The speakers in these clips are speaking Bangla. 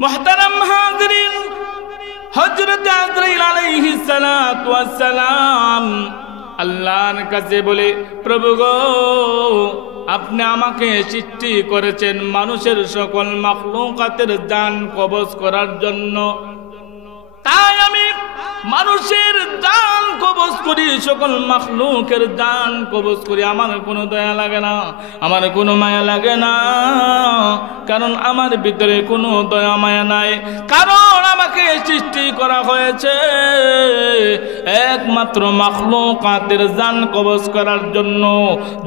মুহতারাম হাজিরিন, হযরত আজরাইল আলাইহিস সালাতু ওয়াস সালাম আল্লাহর কাছে বলে, প্রভু গো, আপনি আমাকে সৃষ্টি করেছেন মানুষের সকল মাখলুকাতের জান কবজ করার জন্য, তাই আমি মানুষের জান কবজ করি, সকল মাখলুকের জান কবজ করি। আমার কোনো দয়া লাগে না, আমার কোনো মায়া লাগে না, কারণ আমার ভিতরে কোনো দয়া মায়া নাই। কারণ আমাকে সৃষ্টি করা হয়েছে একমাত্র মাখলুকাতের জান কবজ করার জন্য,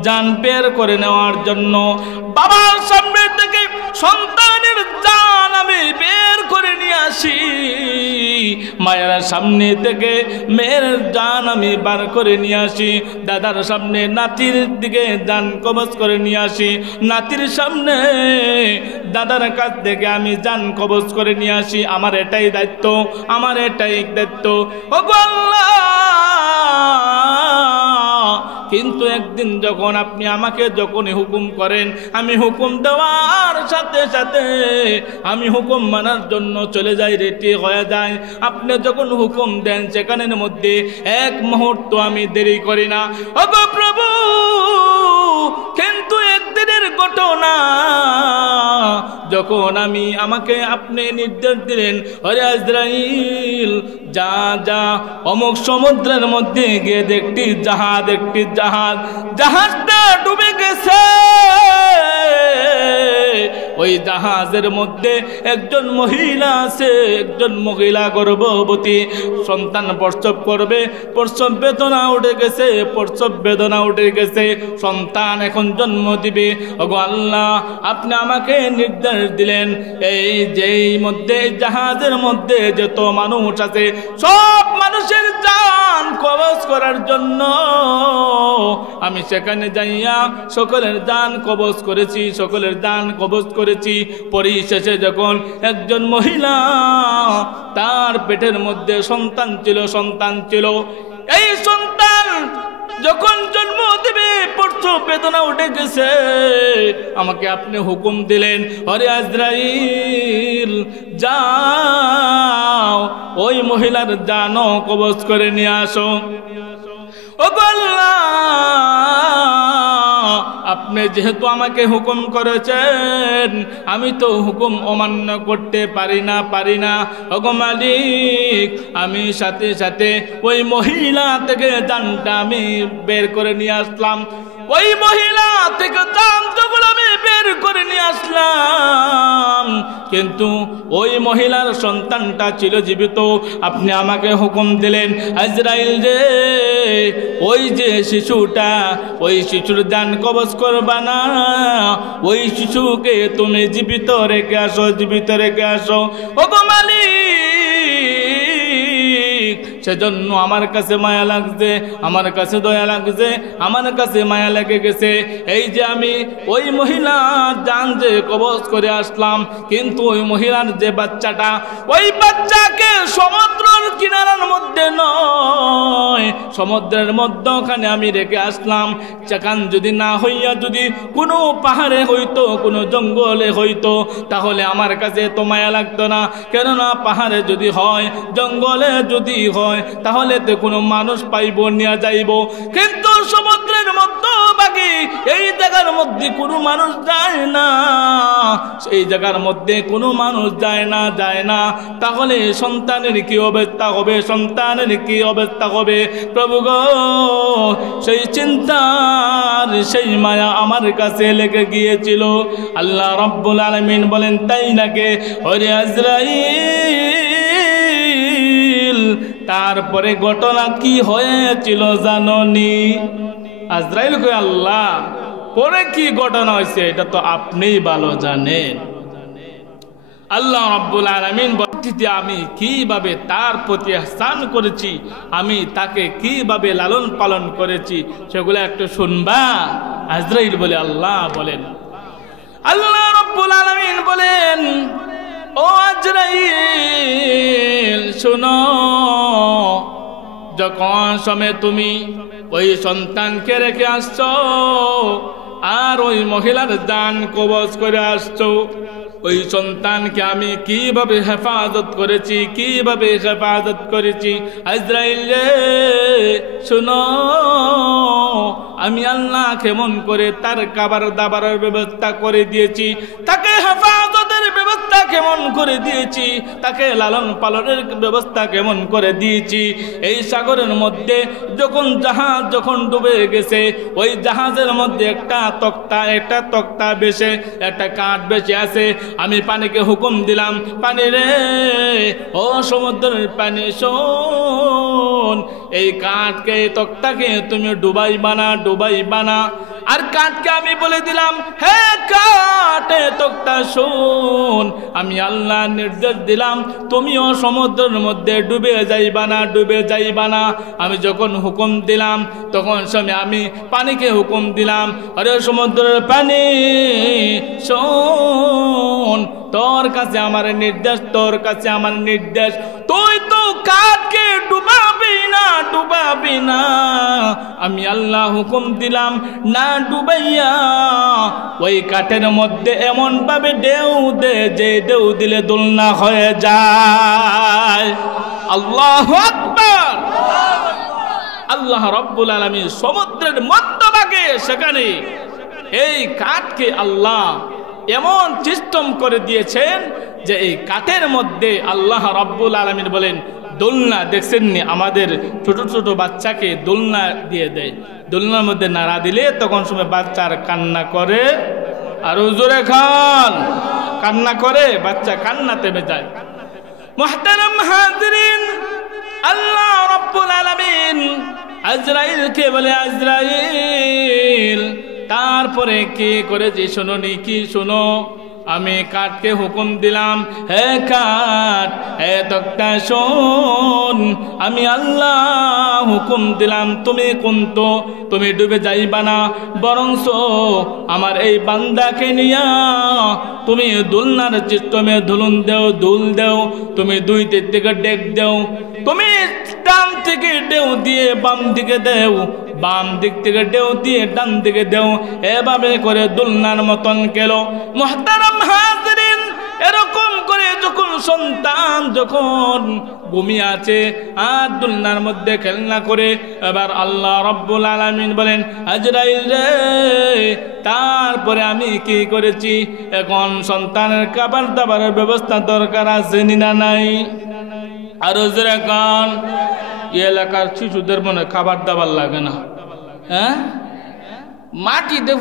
জান বের করে নেওয়ার জন্য। বাবার সামনে থেকে সন্তানের জান আমি বের করে নিয়ে আসি, মায়ের সামনে থেকে মেয়ের জান আমি বার করে নিয়ে আসি, দাদার সামনে নাতির দিকে জান কবজ করে নিয়ে আসি, নাতির সামনে দাদার কাছ থেকে আমি জান কবজ করে নিয়ে আসি। আমার এটাই দায়িত্ব, আমার এটাই দায়িত্ব। ওগো আল্লাহ, কিন্তু একদিন যখন আপনি আমাকে যখনই হুকুম করেন, আমি হুকুম দেওয়ার সাথে সাথে আমি হুকুম মানার জন্য চলে যাই, রেডি হয়ে যায়। আপনি যখন হুকুম দেন সেখানের মধ্যে এক মুহূর্ত আমি দেরি করি না। ওগো প্রভু, কিন্তু একদিনের ঘটনা, যখন আমাকে আপনি নির্দেশ দিলেন, ওরে আজরাইল, যা যা অমুক সমুদ্রের মধ্যে গিয়ে একটি জাহাজটা ডুবে গেছে, ওই জাহাজের মধ্যে একজন মহিলা আছে, একজন মহিলা গর্ভবতী, সন্তান প্রসব করবে, প্রসব বেদনা উঠে গেছে, সন্তান এখন জন্ম দিবে। ওগো আল্লাহ, আপনি আমাকে নির্দেশ দিলেন, এই যেই মধ্যে জাহাজের মধ্যে যত মানুষ আছে সব মানুষের জান কবজ করার জন্য আমি সেখানে যাইয়া সকলের জান কবজ করেছি। পরিশেষে যখন একজন মহিলা, তার পেটের মধ্যে সন্তান ছিল, এই সন্তান যখন জন্ম দেবে প্রসব বেদনা উঠে গেছে, আমাকে আপনি হুকুম দিলেন, ওরে আজরাইল, যাও ওই মহিলার জানও কবজ করে নিয়ে আসো। ওগো আল্লাহ, আপনি যেহেতু আমাকে হুকুম করেছেন, আমি তো হুকুম অমান্য করতে পারি না। ওগো মালিক, আমি সাথে সাথে ওই মহিলা থেকে জানটা আমি বের করে নিয়ে আসলাম। ওই মহিলা থেকে জান যখন আমি বের করে নিয়ে আসলাম, কিন্তু ওই মহিলার সন্তানটা ছিল জীবিত। আপনি আমাকে হুকুম দিলেন, আজরাইল রে, ওই যে শিশুটা, ওই শিশুর জান কবজ করবা না, ওই শিশুকে তুমি জীবিত রেখে আসো। ওগো মালিক, সেজন্য আমার কাছে মায়া লাগছে, আমার কাছে দয়া লাগছে, আমার কাছে মায়া লেগে গেছে। এই যে আমি ওই মহিলার জান যে কবজ করে আসলাম, কিন্তু ওই মহিলার যে বাচ্চাটা, ওই বাচ্চাকে সমুদ্রের কিনারার মধ্যে নয়, সমুদ্রের মধ্যখানে আমি রেখে আসলাম। সেখান যদি না হইয়া যদি কোনো পাহাড়ে হইতো, কোনো জঙ্গলে হইতো, তাহলে আমার কাছে তো মায়া লাগতো না। কেননা পাহাড়ে যদি হয়, জঙ্গলে যদি হয়, তাহলে তো কোনো মানুষ পাইব, নিয়ে যাইব। কিন্তু সমুদ্রের মধ্যভাগে এই জায়গার মধ্যে কোনো মানুষ যায় না, সেই জায়গার মধ্যে কোনো মানুষ যায় না, তাহলে সন্তানের কি অবস্থা হবে, প্রভু গো, সেই চিন্তার সেই মায়া আমার কাছে লেগে গিয়েছিল। আল্লাহ রাব্বুল আলামিন বলেন, তাই নাকি? ওরে আজরাইল, তারপরে ঘটনা কি হয়েছিল জাননি? আজরাইল কই, আল্লাহ, পরে কি ঘটনা হয়েছে এটা তো আপনিই ভালো জানেন। আল্লাহ রাব্বুল আলামিন বলেন, আমি কিভাবে তার প্রতি ইহসান করেছি, আমি তাকে কিভাবে লালন পালন করেছি, সেগুলো একটু শুনবা? আজরাইল বলে, আল্লাহ বলেন। আল্লাহ রাব্বুল আলামিন বলেন, ও আজরাইল, শোনো, যখন সময় তুমি ওই সন্তানকে রেখে আসছো আর ওই মহিলার জান কবজ করে আসছো, ওই সন্তানকে আমি কিভাবে হেফাজত করেছি, কিভাবে হেফাজত করেছি। আজরাইল রে শুনো, আমি আল্লাহ কেমন করে তার খাবার দাবারের ব্যবস্থা করে দিয়েছি, তাকে হেফাজতের ব্যবস্থা কেমন করে দিয়েছি, তাকে লালন পালনের ব্যবস্থা কেমন করে দিয়েছি। এই সাগরের মধ্যে যখন জাহাজ যখন ডুবে গেছে, ওই জাহাজের মধ্যে একটা তক্তা বেশে, একটা কাঠ বেশে আছে। আমি পানিকে হুকুম দিলাম, পানি রে ও সমুদ্রের পানি শোন, এই কাঠকে এই তক্তাকে তুমি ডুবাই বানা। আর কাঠকে আমি বলে দিলাম, হে কাঠ তক্তা শোন, আমি আল্লাহ নির্দেশ দিলাম তুমিও সমুদ্রের মধ্যে ডুবে যাইবা না। আমি যখন হুকুম দিলাম তখন সময় আমি পানিকে হুকুম দিলাম, আরে সমুদ্রের পানি শোন, তোর কাছে আমার নির্দেশ, তুই তো কাঠকে ডুবাবি না। আমি আল্লাহ হুকুম দিলাম না ডুবাইয়া ওই কাঠের মধ্যে এমন ভাবে ঢেউ দে যে ঢেউ দিলে দোলনা হয়ে যায়। আল্লাহু আকবার। আল্লাহ রাব্বুল আলামিন সমুদ্রের মধ্যভাগে সেখানে এই কাঠকে আল্লাহ এমন সিস্টেম করে দিয়েছেন যে এই কাঠের মধ্যে আল্লাহ রাব্বুল আলামিন বলেন দোলনা। দেখছেননি আমাদের ছোট ছোট বাচ্চাকে দোলনা দিয়ে দেয়, দোলনার মধ্যে নাড়া দিলে তখন সময় বাচ্চার কান্না করে, আর জোরে খান কান্না করে, বাচ্চা কান্না থেমে যায়। মুহতারাম হাজিরিন, আল্লাহ রাব্বুল আলামিন আজরাইলকে বলে, আজরাইল তারপরে কি করেছি শুনোনি? কি শোনো, আমি কাঠকে হুকুম দিলাম, হে কাঠ হে তক্তা শোন, আমি আল্লাহ হুকুম দিলাম তুমি ডুবে যাইবা না, বরংস আমার এই বান্দাকে নিয়া তুমি দুলনার চিত্তমে দুল দেও, তুমি দুই দিক থেকে ডেক দেও, তুমি ডান থেকে ডেউ দিয়ে বাম দিকে দেও, বাম দিক থেকে ডেউ দিয়ে ডান দিকে দেও, এভাবে করে দুলনার মতন গেল। মুহতারাম হাজিরিন, এরকম করে যখন সন্তান যখন ঘুমিয়ে আছে আর দুলনার মধ্যে খেলনা করে, এবার আল্লাহ রাব্বুল আলামিন বলেন, আজরাইল রে তারপরে আমি কি করেছি, এখন সন্তানের খাবার দাবারের ব্যবস্থা দরকার আছে না নাই? আরো জোরে কান, এলাকার শিশুদের মনে খাবার দাবার লাগে না, হ্যাঁ মাটিতে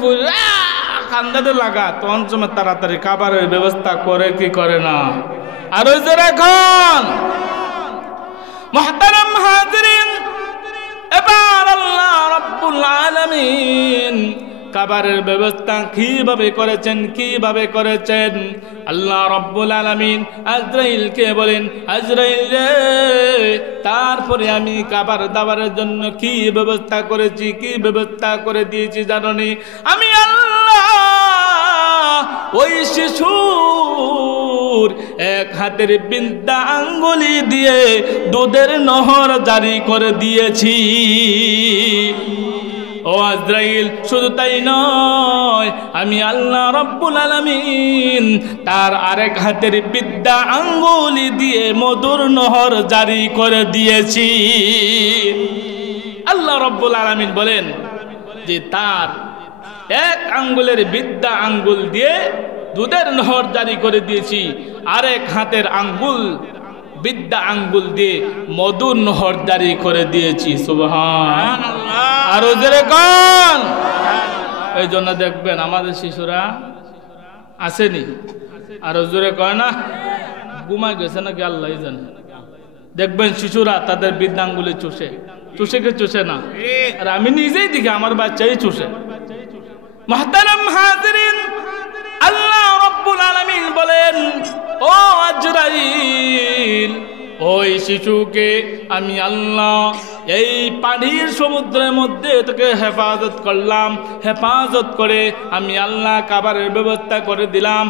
কান্দাতে লাগা, তখন সময় তাড়াতাড়ি খাবারের ব্যবস্থা করে কি করে না? আরো জোরে কান। মুহতারাম হাজিরিন, এবার আল্লাহ রাব্বুল আলামিন খাবারের ব্যবস্থা কিভাবে করেছেন? আল্লাহ রাব্বুল আলামিন আজরাইলকে বলেন, আজরাইল রে তারপরে আমি খাবার দাবারের জন্য কি ব্যবস্থা করেছি, কি ব্যবস্থা করে দিয়েছি জানোনি? আমি আল্লাহ ওই শিশুর এক হাতের বিদ্যা আঙ্গুলি দিয়ে দুধের নহর জারি করে দিয়েছি। ও আজরাইল, শুধু তাই নয়, আমি আল্লাহ রাব্বুল আলামিন তার আরেক হাতের বিদ্যা আঙ্গুলি দিয়ে মধুর নহর জারি করে দিয়েছি। আল্লাহ রাব্বুল আলামিন বলেন যে তার এক আঙ্গুলের বিদ্যা আঙ্গুল দিয়ে দুধের নহর জারি করে দিয়েছি, আরেক হাতের বিদ্যা আঙ্গুল দিয়ে মধুর নহর জারি করে দিয়েছি। সুবহানাল্লাহ। আরো জোরে কোন। এই জন্য দেখবেন আমাদের শিশুরা আসেনি, আরো জোরে কয় না, ঘুমায় গেছে নাকি আল্লাহ জানে। দেখবেন শিশুরা তাদের বিদ্যা আঙ্গুলে চুষে না, আর আমি নিজেই দেখি আমার বাচ্চাই চুষে। মুহতারাম হাজিরিন, আল্লাহ রাব্বুল আলামিন বলেন, ও আজরাইল, ওই শিশুকে আমি আল্লাহ এই পানির সমুদ্রের মধ্যে তোকে হেফাজত করলাম, হেফাজত করে আমি আল্লাহ খাবারের ব্যবস্থা করে দিলাম।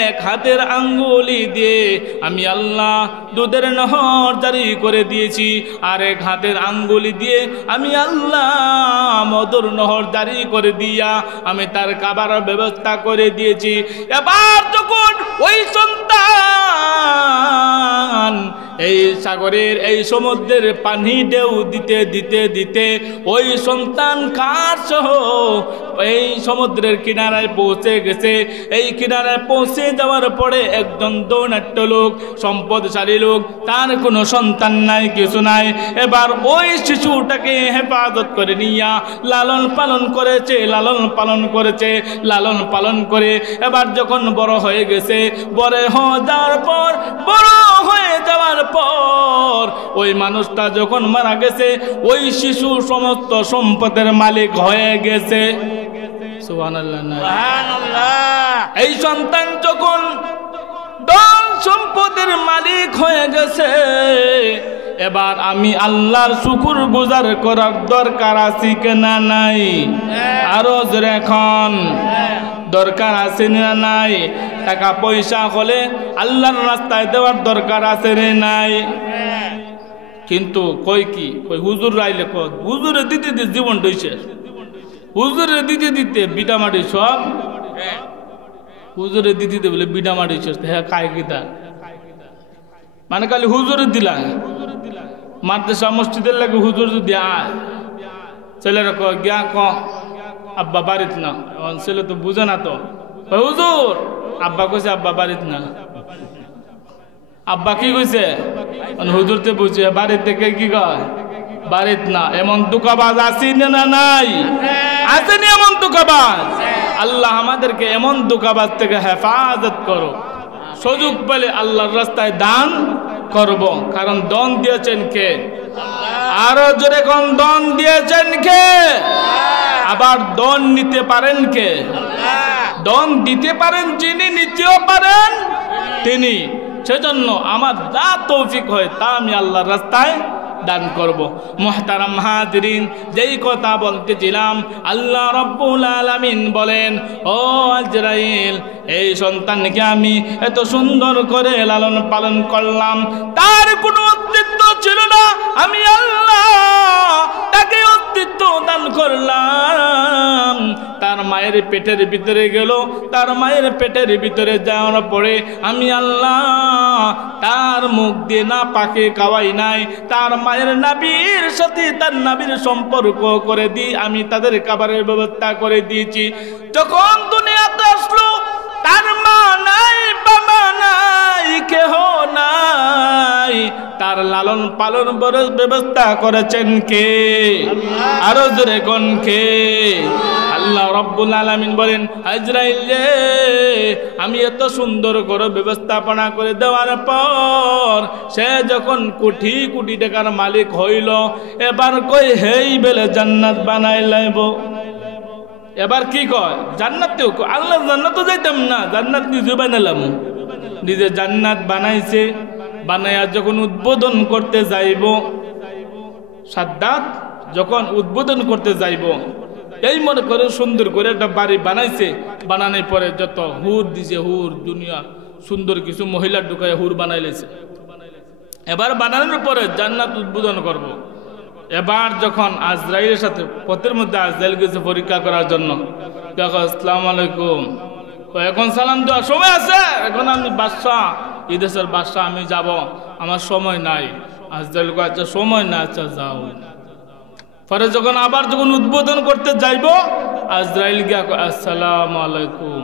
এক হাতের আঙ্গুলি দিয়ে আমি আল্লাহ দুধের নহর জারি করে দিয়েছি, আর এক হাতের আঙ্গুলি দিয়ে আমি আল্লাহ মধুর নহর জারি করে দিয়া আমি তার খাবারের ব্যবস্থা করে দিয়েছি। এবার যখন ওই সন্তান এই সাগরের এই সমুদ্রের পানি ঢেউ দিতে দিতে দিতে ওই সন্তান কার সহ এই সমুদ্রের কিনারায় পৌঁছে গেছে। এই কিনারায় পৌঁছে যাওয়ার পরে একজন দৌড়াট্য লোক, সম্পদশালী লোক, তার কোনো সন্তান নাই, কিছু নাই। এবার ওই শিশুটাকে হেফাজত করে নিয়া লালন পালন করেছে, লালন পালন করেছে, লালন পালন করে এবার যখন বড় হয়ে গেছে, বড় হয়ে যাওয়ার পর ওই মানুষটা যখন মারা গেছে, ওই শিশু সমস্ত সম্পদের মালিক হয়ে গেছে। সুবহানাল্লাহ। এই সন্তান যখন ধন সম্পদের মালিক হয়ে গেছে, এবার আমি আল্লাহর শুকর গুজার করার দরকার আছে কিনা নাই? আরো জোরে এখন দরকার আছে না নাই? টাকা পয়সা হলে আল্লাহর রাস্তায় দেওয়ার দরকার আছে রে নাই? কিন্তু কই কি কই হুজুর রাইলে কত হুজুরে দিতে দিতে জীবন ডইছে, হুজুরে দিতে দিতে বিটা মাটি সব, হুজুরে দিতে দিতে বলে বিটা মাটি হ্যাঁ কায় কিতা মানে খালি হুজুরে দিলা মাদ্রাসা মসজিদের লাগে হুজুর যদি আয় ছেলেরা ক গিয়া ক আব্বা বাড়িত না, ছেলে তো বুঝে না তো হুজুর আব্বা কইছে আব্বা বাড়িত না, আব্বা কি কইছে হুজুর তো বুঝছে বাড়ির থেকে কি কয় বাড়িত না। এমন দুকাবাজ আছে না নাই? আসেনি এমন দুকাবাজ? আল্লাহ আমাদেরকে এমন দুকাবাজ থেকে হেফাজত করো। সুযোগ পেলে আল্লাহর রাস্তায় দান করব, কারণ দান দিয়েছেন কে? আরো জোরে কোন দান দিয়েছেন কে? আবার দান নিতে পারেন কে? দান দিতে পারেন যিনি, নিতেও পারেন তিনি। সেজন্য আমার যা তৌফিক হয় তা আমি আল্লাহর রাস্তায় দান করব। মুহতারাম হাজিরিন, যেই কথা বলতেছিলাম, আল্লাহ রাব্বুল আলামিন বলেন, ও আজরাইল, এই সন্তানকে আমি এত সুন্দর করে লালন পালন করলাম, তার কোনো অস্তিত্ব ছিল না, আমি আল্লাহ তাকে অস্তিত্ব দান করলাম। তার মায়ের পেটের ভিতরে গেল, তার মায়ের পেটের ভিতরে যাওয়ার পরে আমি আল্লাহ তার মুখ দিয়ে না পাকে খাওয়াই নাই, তার মায়ের নাবির সাথে তার নাবির সম্পর্ক করে দিই, আমি তাদের খাবারের ব্যবস্থা করে দিয়েছি। যখন দুনিয়াতে আসলো, তার মা নাই, বাবা নাই, কেহ নাই, তার লালন পালন ব্যবস্থা করেছেন কে? আরো জোরে কোন কে? আল্লাহ রাব্বুল আলামিন বলেন, আজরাইল রে, আমি এত সুন্দর করে ব্যবস্থাপনা করে দেওয়ার পর সে যখন কোটি কোটি টাকার মালিক হইল, এবার কই হেই বেলে জান্নাত বানাই লাইব। এবার কি কয়? জান্নাতেও আল্লাহ জান্নাতও যাইতাম না, জান্নাত নিজে বানালাম। নিজে জান্নাত বানাইছে, বানাইয়া যখন উদ্বোধন করতে যাইব, সাদ্দাত যখন উদ্বোধন করতে যাইব, এই মনে করে সুন্দর করে একটা বাড়ি বানাইছে, বানানোর পরে যত হুর দিছে, হুর দুনিয়া সুন্দর কিছু মহিলা ঢুকায় হুর বানাইলেছে। এবার বানানোর পরে জান্নাত উদ্বোধন করব। এবার যখন আজরাইলের সাথে পথের মধ্যে আজরাইল গেছে পরীক্ষা করার জন্য, দেখো আসসালামু আলাইকুম, এখন সালাম দেওয়ার সময় আছে, এখন আমি বাদশাহ, এই দেশের বাদশাহ, আমি যাব, আমার সময় নাই। আজরাইল কয় আচ্ছা সময় না, আচ্ছা যাও। পরে যখন আবার যখন উদ্বোধন করতে যাইব, আজরাইল গিয়া কয় আসসালামু আলাইকুম।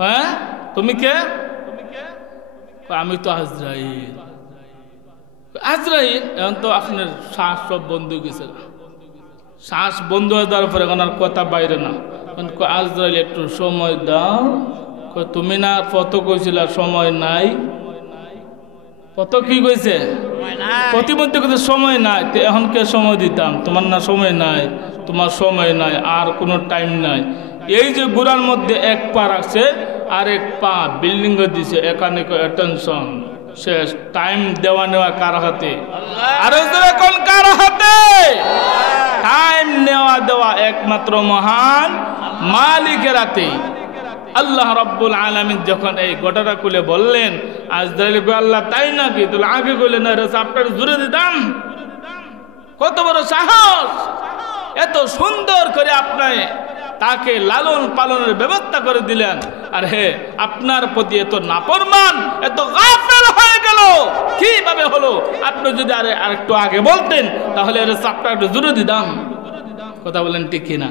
হ্যাঁ তুমি কে? আমি তো আজরাইল। আজরাইল এখন তো আপনার শ্বাস সব বন্ধ হয়ে গেছে, শ্বাস বন্ধ হয়ে যাওয়ার পরে এখন আর কথা বাইরে না। আজরাইল একটু সময় দাও। তুমি না কত কইছিল সময় নাই, কত কি কইছে প্রতিমধ্যে কথা সময় নাই, এখন কে সময় দিতাম? তোমার না সময় নাই, তোমার সময় নাই, আর কোনো টাইম নাই। এই যে গুড়ার মধ্যে এক পা রাখছে আরেক পা বিল্ডিং দিছে, এখানে অ্যাটেনশন শেষ। টাইম দেওয়া নেওয়া কার হাতে? আরো কোন কার হাতে? টাইম নেওয়া দেওয়া একমাত্র মহান মালিকের হাতে। আল্লাহ রাব্বুল আলামিন যখন এই গোটাটা খুলে বললেন, আজরাইল কই আল্লাহ তাই নাকি? তাহলে আগে কইলেন না, আপনার জুড়ে দিতাম। কত বড় সাহস! এত সুন্দর করে আপনি তাকে লালন পালনের ব্যবস্থা করে দিলেন, আর হে আপনার প্রতি এত নাফরমান, এত গাফেল হয়ে গেল কিভাবে হলো? আপনি যদি আরেকটু আগে বলতেন তাহলে আপনার জুড়ে দিতাম। কথা বলেন ঠিক কিনা?